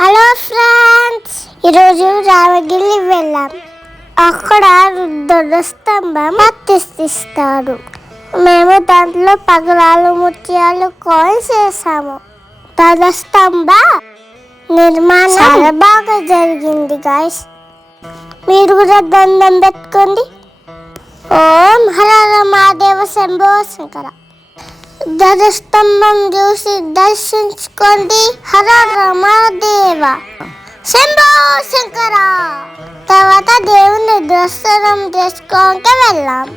Hello friends, ఈరోజు రామగిరి వెళ్ళాం. అక్కడ ధ్వజస్తంభం ప్రతిష్ఠిస్తారు. మేము దాంట్లో పగడాలు ముత్యాలు కాయిన్స్ వేసాము. ధ్వజస్తంభ నిర్మాణం చాలా బాగా జరిగింది గాయస్. మీరు కూడా దండం పెట్టుకోండి. ఓం హర మహాదేవ శంభో శంకర. ధ్వజస్తంభం చూసి దర్శించుకోండి. హర రమదేవ శంభో శంకర. తర్వాత దేవుని దర్శనం చేసుకోవడానికి వెళ్ళాం.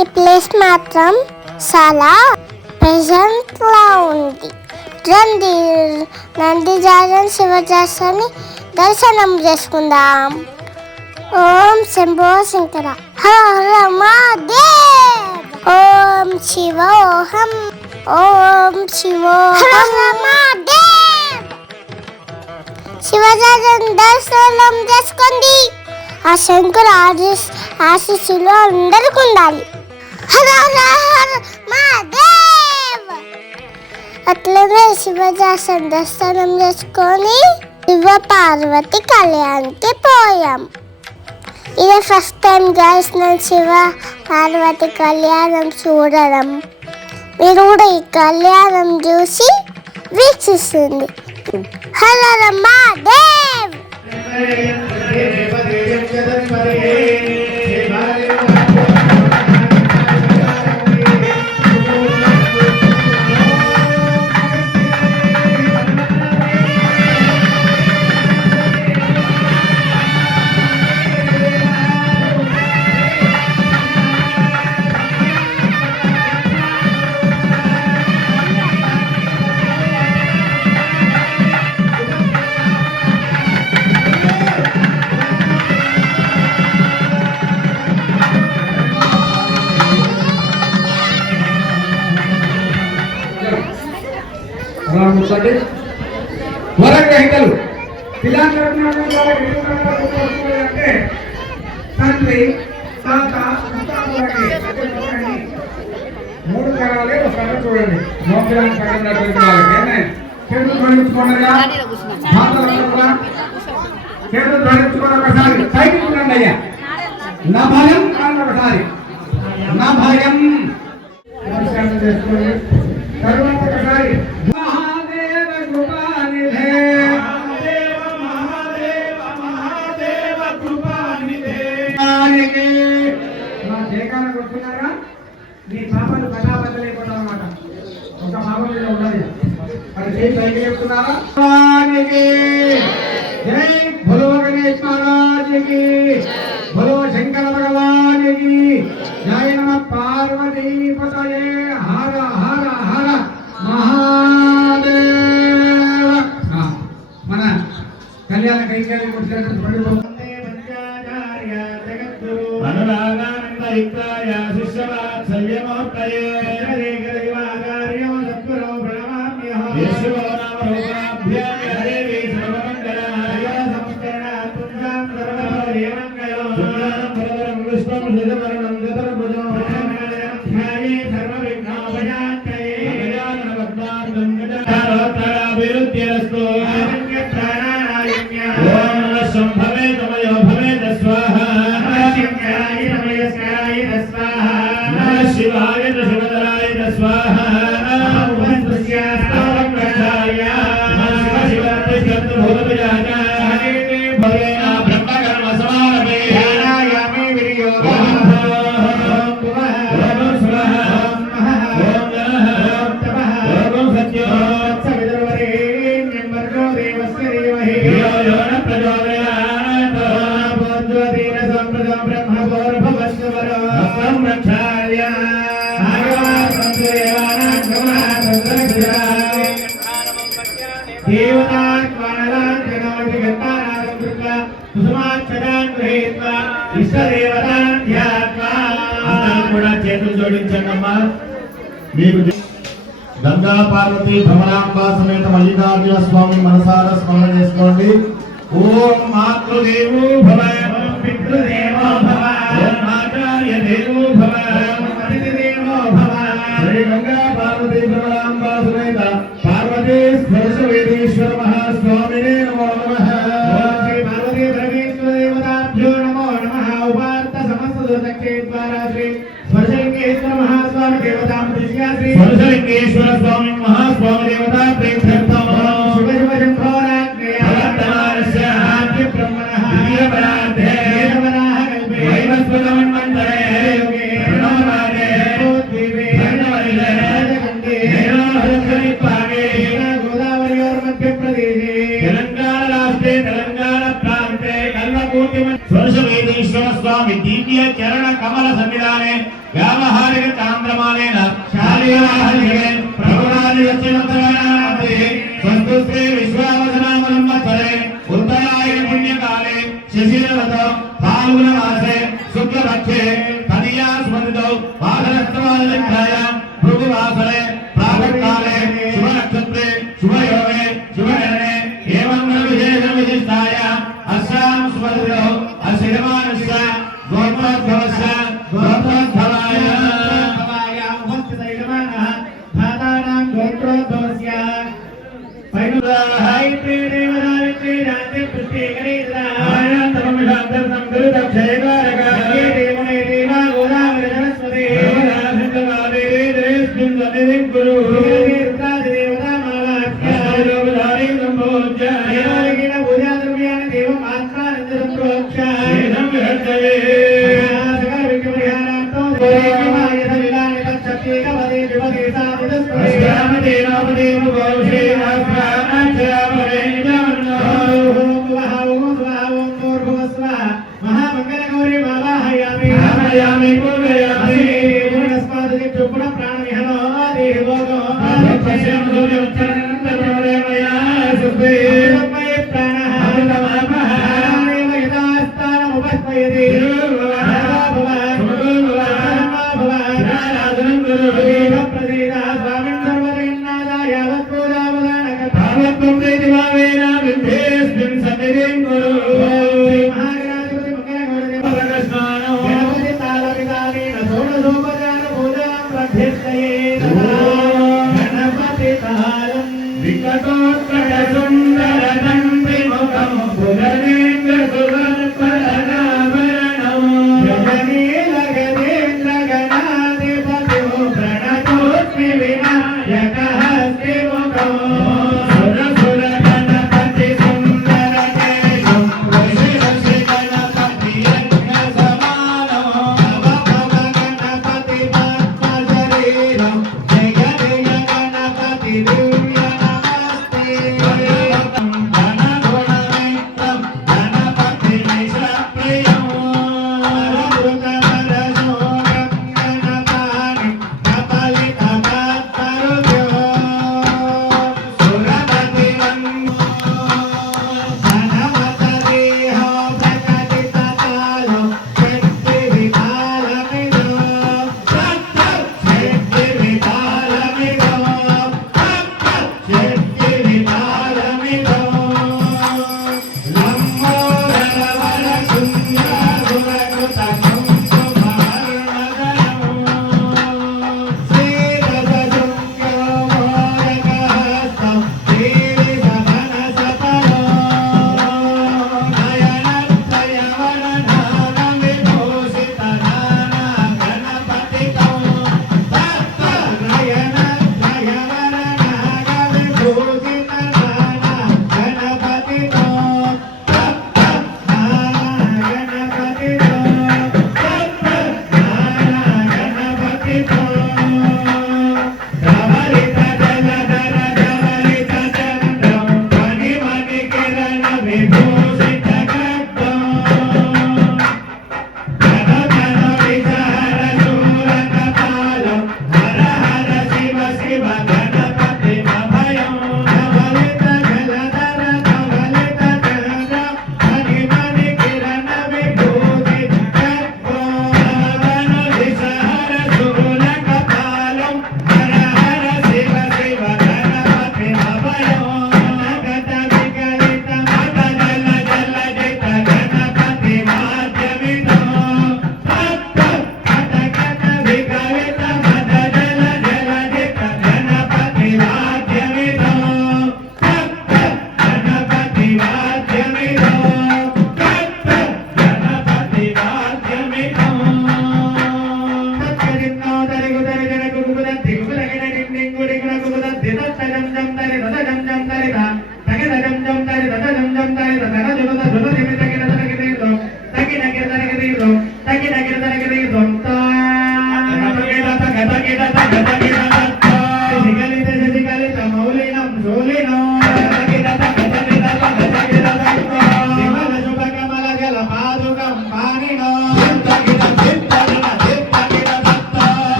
ఈ ప్లేస్ మాత్రం చాలా ప్రెజెంట్ లా ఉంది. రండి, నందిజాజన్ శివజాసని దర్శనం చేసుకుందాం. ఓం శంభో శంకర. హర హర మహాదేవ్. ఓం శివోహం. ఓం శివోహం. మహాదేవ్. శివజాజన్ దర్శనం చేసుకోండి. ఆ శంకర ఆశీస్సులు అందరికి ఉండాలి. హర హర హర మహాదేవ్. అట్లనే శివజాసన్ దర్శనం చేసుకొని శివ పార్వతి కళ్యాణ్కి పోయాం. ఇది ఫస్ట్ టైం గైస్ నేను శివ పార్వతి కళ్యాణం చూడడం. మీరు కూడా ఈ కళ్యాణం చూసి వీక్షిస్తుంది. హర మహాదేవ్. వరగ్రహితలు అంటే తండ్రి తాత మూడు కరాలే ఒకసారి చూడండి. మోక్షాన్ని పడినటువంటి వాళ్ళకి చేతులు ధరించుకోండిగా, చేతులు ధరించుకోండి. ఒకసారి పైకి చూడండి అయ్యా. నా భయం కాదు, ఒకసారి నా భయం నమస్కారం చేసుకోండి. తర్వాత ఒకసారి మీ పాపలు బదాబద్దలైపోతాం అన్నమాట. ఒక పాప మీద ఉన్నది అది జై పైకి చెప్తున్నారా. జై భలో గణేష్ మహారాజుకి, భలో శంకర భగవానికి, జయ నమ పార్వతీ పతయే. హర హర హర మహాదేవ. మన కళ్యాణ కైంకర్యం వచ్చినటువంటి అనురాగానందయుక్తాయ శిష్యవాత్సల్యమూర్తయే శ్రీకరైవాకార్యం సద్గురో ప్రణమామ్యహం. యేశువో నామ రూపాభ్యాం హరేవి సర్వమంగళాయ సంస్కరణాత్ పుంసాం సర్వదేవంగళం శుక్లాం వరదరం విష్ణుం శశివర్ణం చతుర్భుజం ధ్యాయే సర్వవిఘ్నోపశాంతయే. గజానన పద్మార్గం గజానోత్తరాభివృద్ధిరస్తు. ఓం నమః శంభవే తమయో భవేత స్వాహా. శివాయ శివధరాయ స్వాహా. బ్రహ్మకర్మ సమారభే కూడా చేతులు జోడించండమ్మా. మీకు గంగా పార్వతి భ్రమరాంబ సమేత మల్లికార్జున స్వామి మనసారా స్మరణ చేసుకోండి. ఓం మాతృదేవో భవ, ఓం పితృదేవో భవ, ఓం ఆచార్య దేవో భవ, ఓం అతిథిదేవో భవ. శ్రీ గంగా పార్వతి భ్రమరాంబ సమేత పార్వతీ స్పర్శ వేదేశ్వర మహాస్వామి मध्यप्रदेशे तेलंगाना राष्ट्रे तेलंगाना प्रान्ते कल्वकुर्ति स्वरवेदीश्वर स्वामी द्वितीय चरण कमल सन्निधाने व्यावहारिक चांद्रमानेन शालीयाहलिगे प्रभुराज दक्षिणोत्तरायणामध्ये स्वस्ति विश्वावसनामसंवत्सरे उत्तरायण पुण्यकाले शिशिरऋतौ फाल्गुन मासे शुक्लपक्षे तदीया स्मृतौ माघनक्षत्रमाललिङ्गायां भृगुवासरे प्रातःकाले शुभ नक्षत्रे शुभ योगे शुभ गणने एवं विशेष विशिष्टायां अस्यां स्मृतौ अशिरमानस्य गोत्रोद्भवस्य गोत्रोद्भवाय उपस्थितैर्मानः धातानां गोत्रोद्भवस्य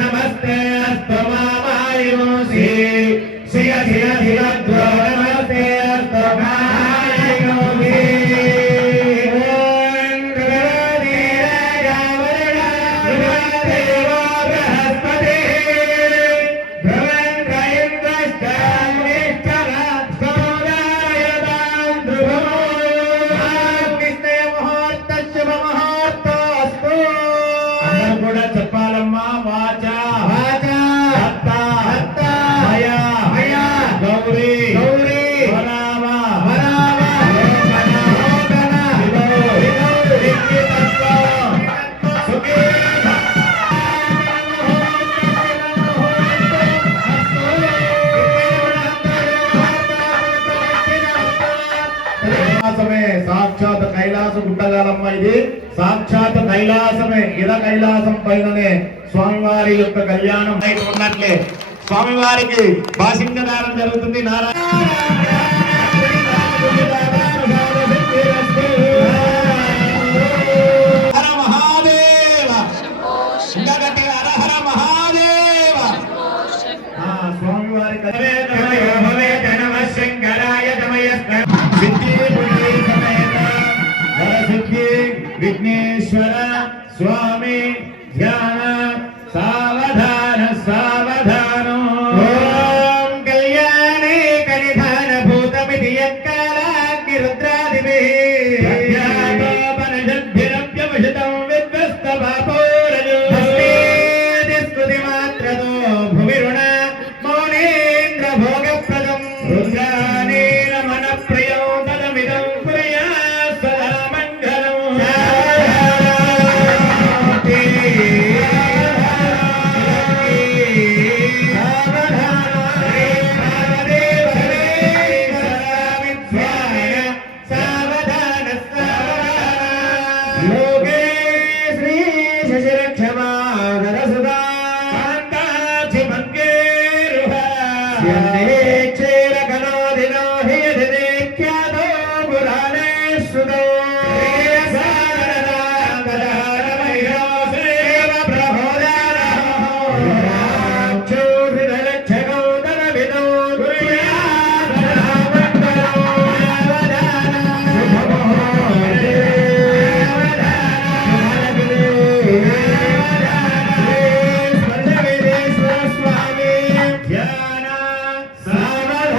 नमस्ते अस्तु नमोऽसि शिव शिव शिवद्रो नमस्ते अस्तुभ्याय नमोऽसि ॐ गणपति राजा वरुणः देवो बृहस्पतिः చెప్పాలమ్మా వాచ హత్త భయ గౌరీ వరామ సాక్షాత్ కైలాస గుట్టగాలమ్మ ఇది సాక్షాత్ కైలాసమే ఇద కైలాసం పైననే స్వామివారి యొక్క కళ్యాణం ఉన్నట్లే స్వామివారికి బాసింగదానం జరుగుతుంది హర మహాదేవ ఇంకా గట్టిగా హర హర మహాదేవ స్వామివారి శంకరాయ సిద్ధి సమేత వరసిద్ధి విఘ్నేశ్వర స్వామి ధ్యాన సావధాన సావధానో ఓం కళ్యాణే కనిధాన భూతమితి యత్కాలాగ్ని రుద్రాదిభిః ప్రత్యాపనశద్భిరప్యవశతం విధ్వస్త పాపోరజో స్తుతి మాత్రతో భువిరుణ మౌనేంద్ర భోగప్రదం రుద్రానే రమణ ప్రియం తదమిదం ప్రియా సదా మంగళం సావధాన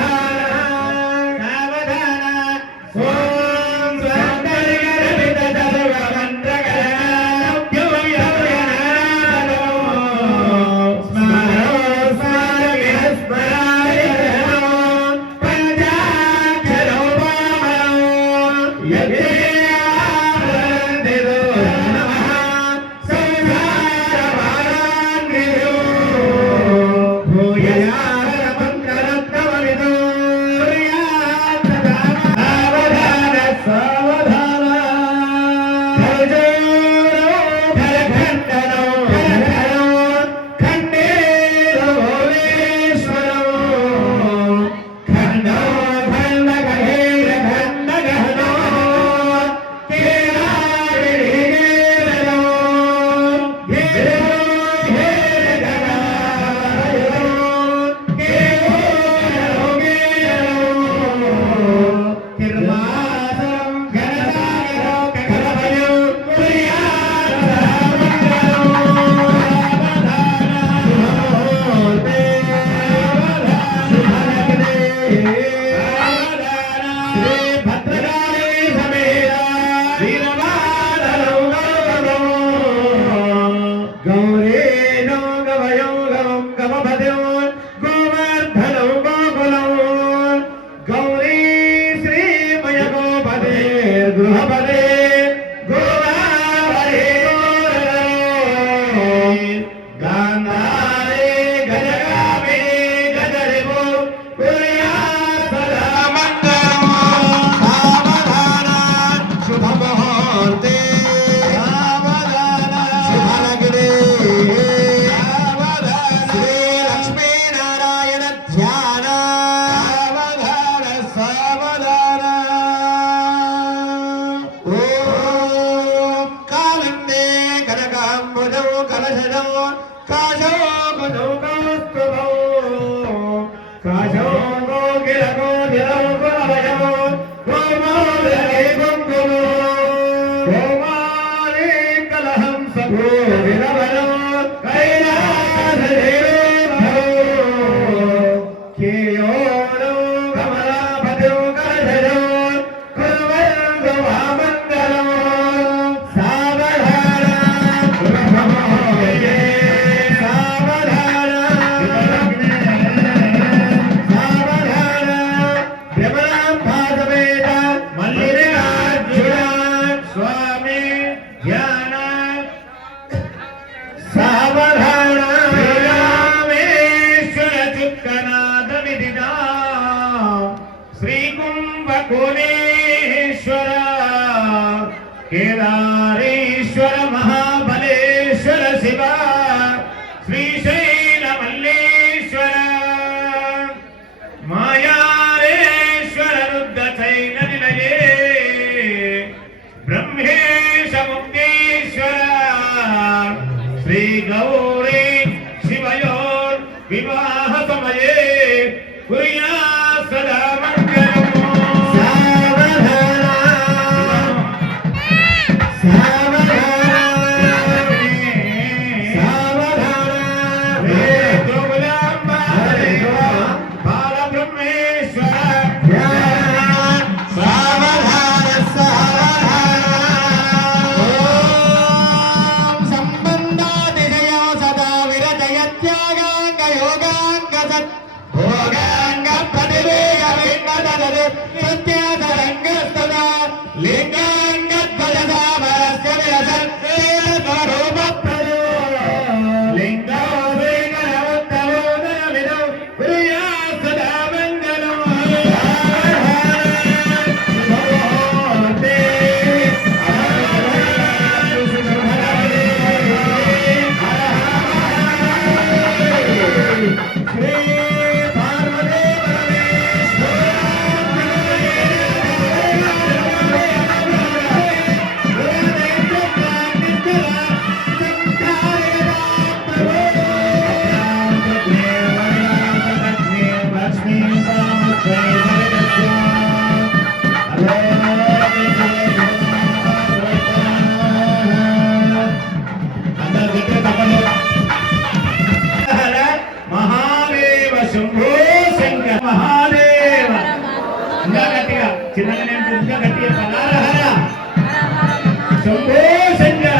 కేదారేశ్వర మహాబలేశ్వర శివ శ్రీశైల మల్లేశ్వర మాయారేశ్వర రుద్ర చైన నిలయే బ్రహ్మేశ ముక్తేశ్వర శ్రీ గౌరీ శివయోర్ వివాహ సమయే కుర్యా సదా మంగళం. మహాదేవ శంభో శంకర మహాదేవ. ఇంకా గట్టిగా చిన్నగా నేను ఇంకా గట్టిగా హర శంభో శంకర.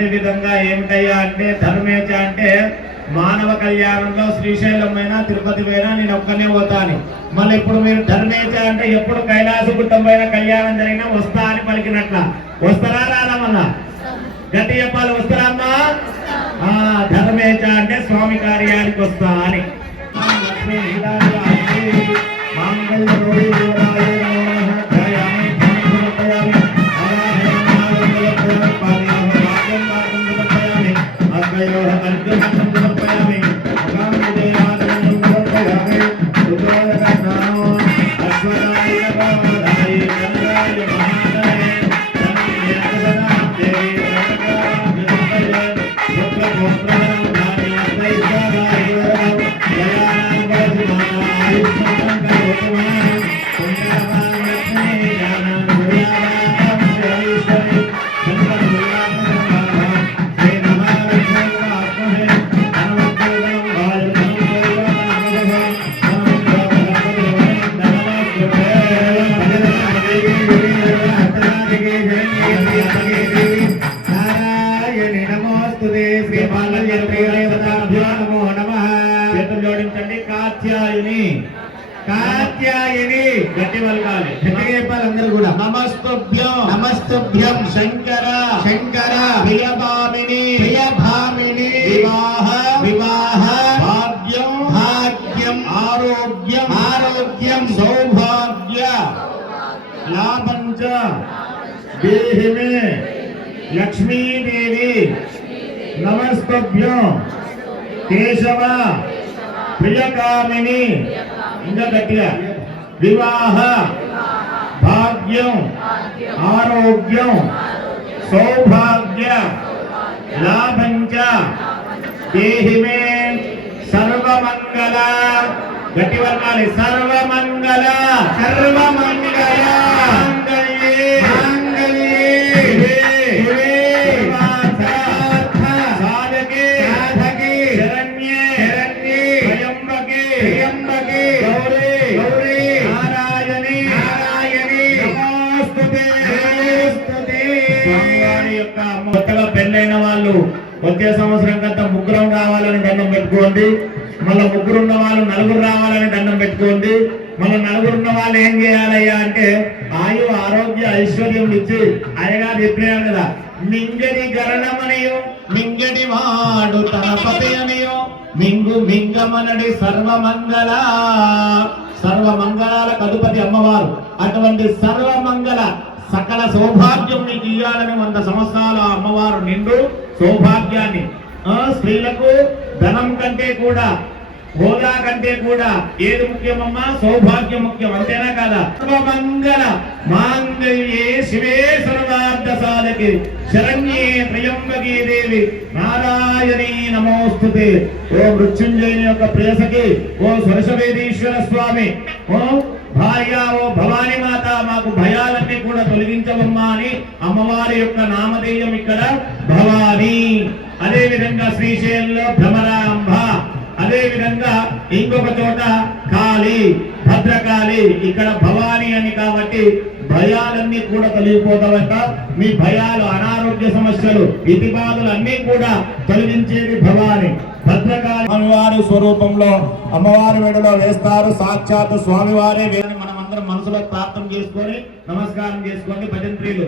అదే విధంగా ఏమిటయ్యా అంటే ధర్మేచ అంటే మానవ కళ్యాణంలో శ్రీశైలం అయినా తిరుపతి అయినా నేను ఒక్కనే పోతాను. మళ్ళీ ఇప్పుడు మీరు ధర్మేచ అంటే ఎప్పుడు కైలాసగుట్టం పైన కళ్యాణం జరిగినా వస్తా అని పలికినట్ల వస్తారా రాదా? మళ్ళా గట్టి చెప్పాలి, వస్తారా అమ్మా? ధర్మేచ అంటే స్వామి కార్యానికి వస్తా అని. జోడించండి. కాత్యాయని కాత్యాయని గట్టి వల్కాలి. అందరూ కూడా నమస్తుభ్యం నమస్తుభ్యం శంకర శంకర ప్రియభామిని ప్రియభామిని వివాహ వివాహ భాగ్యం భాగ్యం ఆరోగ్యం ఆరోగ్యం సౌభాగ్య లాభంచ దేహిమే లక్ష్మీదేవి నమస్తుభ్యం కేశవ ప్రియకామిని ఇంకా గట్టిగా వివాహ భాగ్యం ఆరోగ్యం సౌభాగ్య లాభంచ దేహిమే సర్వమంగళ గట్టి వర్గాలి సర్వమంగళ సర్వమంగళ కొత్తగా పెళ్ళైన వాళ్ళు వచ్చే సంవత్సరం కంటే ముగ్గురం రావాలని దండం పెట్టుకోండి. మళ్ళీ ముగ్గురున్న వాళ్ళు నలుగురు రావాలని దండం పెట్టుకోండి. మళ్ళీ నలుగురున్న వాళ్ళు ఏం చేయాలయ్యా అంటే ఆయు ఆరోగ్య ఐశ్వర్యం ఇచ్చి అయ్యగా చెప్పినారు కదా మింగడి గరణమనియో మింగడి వాడు తన పతి అనియో మింగు మింగమనడి సర్వమంగళ సర్వమంగళాల కదుపతి అమ్మవారు. అటువంటి సర్వమంగళ సకల సౌభాగ్యం నీకు ఇయ్యాలని 100 సంవత్సరాల అమ్మవారు నిండు సౌభాగ్యాన్ని స్త్రీలకు ధనం కంటే కూడా హోదా కంటే కూడా ఏది ముఖ్యమమ్మా? సౌభాగ్యం ముఖ్యం. అంతేనా కాదా? సర్వమంగళ మాంగళ్యే శివే సర్వార్థ సాధకే శరణ్యే త్రయంబకే దేవి నారాయణీ నమోస్తుతే. ఓ మృత్యుంజయుని యొక్క ప్రేయసకి ఓ సరస్వతీశ్వర స్వామి ఓ భార్య ఓ భవానీ మాత మాకు భయాలన్నీ కూడా తొలగించవమ్మా అని అమ్మవారి యొక్క నామధేయం ఇక్కడ భవానీ. అదే విధంగా శ్రీశైలంలో భ్రమరాంబ, అదే విధంగా ఇంకొక చోట కాళీ భద్రకాళి, ఇక్కడ భవానీ అని కాబట్టి భయాలన్నీ కూడా తొలగిపోతావట. మీ భయాలు అనారోగ్య సమస్యలు ఇతిబాధలు అన్నీ కూడా తొలగించేది భవానీ. భద్రకాళి స్వామివారి స్వరూపంలో అమ్మవారి మెడలో వేస్తారు. సాక్షాత్ స్వామివారే వేరని మనం అందరం మనసులో ప్రార్థన చేసుకొని నమస్కారం చేసుకోండి. భజంత్రీలు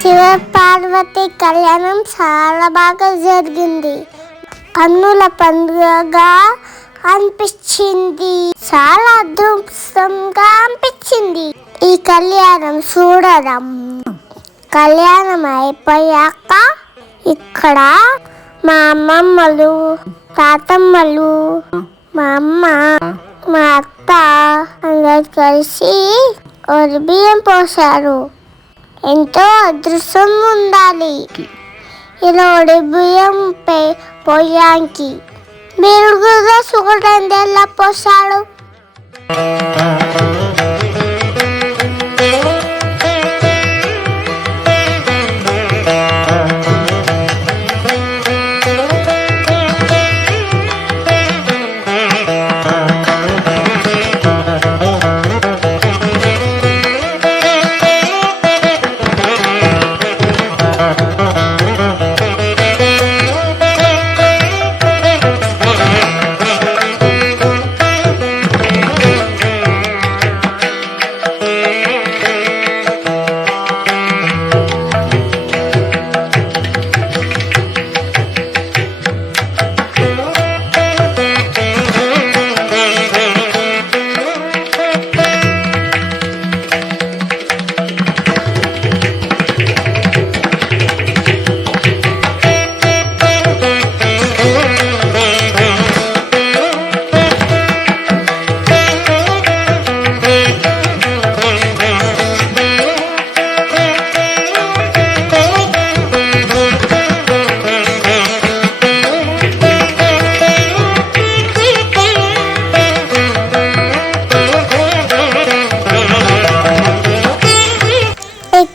శివ పార్వతి కళ్యాణం చాలా బాగా జరిగింది. కన్నుల పండుగగా అనిపించింది. చాలా అదృష్టంగా అనిపించింది ఈ కళ్యాణం చూడడం. కళ్యాణం అయిపోయాక ఇక్కడ మా అమ్మమ్మలు, తాతమ్మలు, మా అమ్మ, మా అత్త అందరు కలిసి ఒడి బియ్యం పోశారు. ఎంతో అదృష్టం ఉండాలి ఇలా ఒడి బియ్యం పోయానికి. మీరు కూడా చూడండి ఎలా పోసాడు.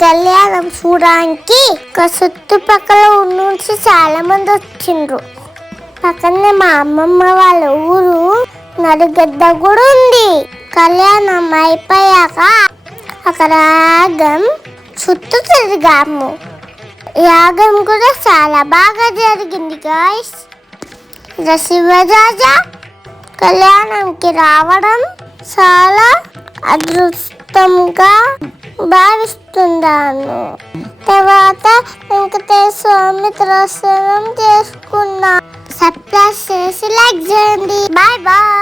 కళ్యాణం చూడడానికి చుట్టుపక్కల నుంచి చాలా మంది వచ్చిండ్రు. పక్కనే మా అమ్మమ్మ వాళ్ళ ఊరు నడిగడ్డ కూడా ఉంది. కళ్యాణం అయిపోయాక అక్కడ యాగం చుట్టూ తిరిగాము. యాగం కూడా చాలా బాగా జరిగింది గాయస్. శివరాజా కళ్యాణంకి రావడం చాలా అదృష్టంగా భావిస్తున్నాను. తర్వాత వెంకటేశ్వర స్వామి దర్శనం చేసుకున్నా. సబ్స్క్రైబ్ చేసి లైక్ చేయండి. Bye bye.